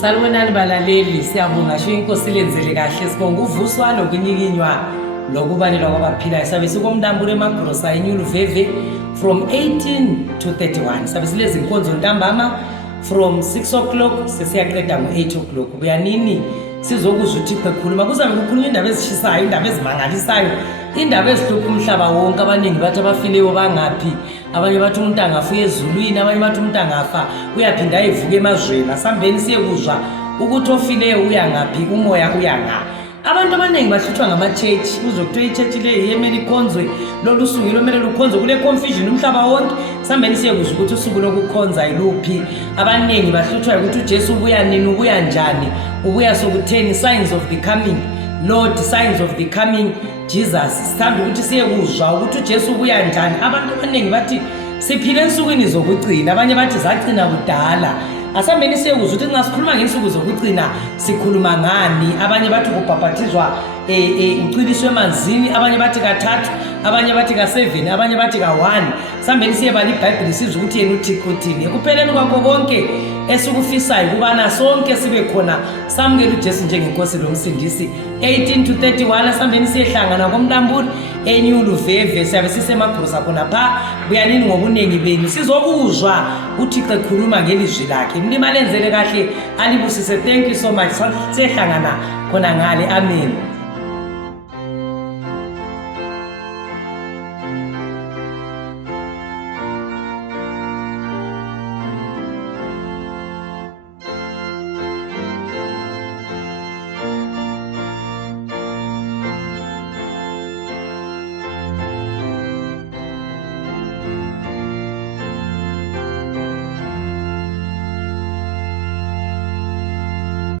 Salibonani balaleli, siyabonga sho inkosi lenzele kahle, sibonga uvuswa lokunyikinywa lokubalelwa kwabaphilayo. Sabe sikomndambule emagrosa eNyuluveve from 18 to 31. Sabe silezi inkonzo ntambama from 6 o'clock sesiyaqeda ngo-8 o'clock. Kuyanini sizokuzwa uThixo ekhuluma, kuzabe kukhulunywa indaba ezishisayo, indaba ezimangalisayo, indaba ezihlupha umhlaba wonke. Abaningi bathi abafileyo bangaphi, abanye bathi umuntu angafa ezulwini, abanye bathi umuntu angafa uyaphinda ayivuka emazweni. Asambeni siye kuzwa ukuthi ofileyo uyangaphi, umoya uyangaphi. Abantu abaningi bahluthwa ngama-church, uzwe kuthiwa i-church le yemele ikhonzwe, lolu suku ilomele lukhonzwe, kule confusion umhlaba wonke. Sambeni siye kuzwa ukuthi usuku lokukhonza yiluphi. Abaningi bahluthwa ukuthi uJesu ubuya nini, ubuya njani, ubuya sokutheni, signs of the coming Lord, signs of the coming Jesus. Sithanda ukuthi siye kuzwa ukuthi uJesu ubuya njani. Abantu abaningi bathi siphile ensukwini zokugcina, abanye bathi zagcina kudala. Asambeni siye kuzwa ukuthi nxa sikhuluma ngensuku zokugcina sikhuluma ngani. Abanye bathi kubhabhathizwa uciliswe emanzini, abanye bathi kathathu, abanye bathi ka7, abanye bathi ka1. Sambeni siye bala iBhayibheli sizwe ukuthi yena uThixo uthini. Ekupheleni kwakho konke esikufisayo kubana sonke sibe khona samukela uJesu njengenkosi lomsindisi. 18 to 31 sambeni siyehlangana komndambuli eNyuluveve, siyabe sisemagrosa khona pha. Buyanini ngobunengi benu sizokuzwa uThixo ekhuluma ngelizwi lakhe. Mlima lenzele kahle, alibusise. Thank you so much. Siyehlangana khona ngale. Amen.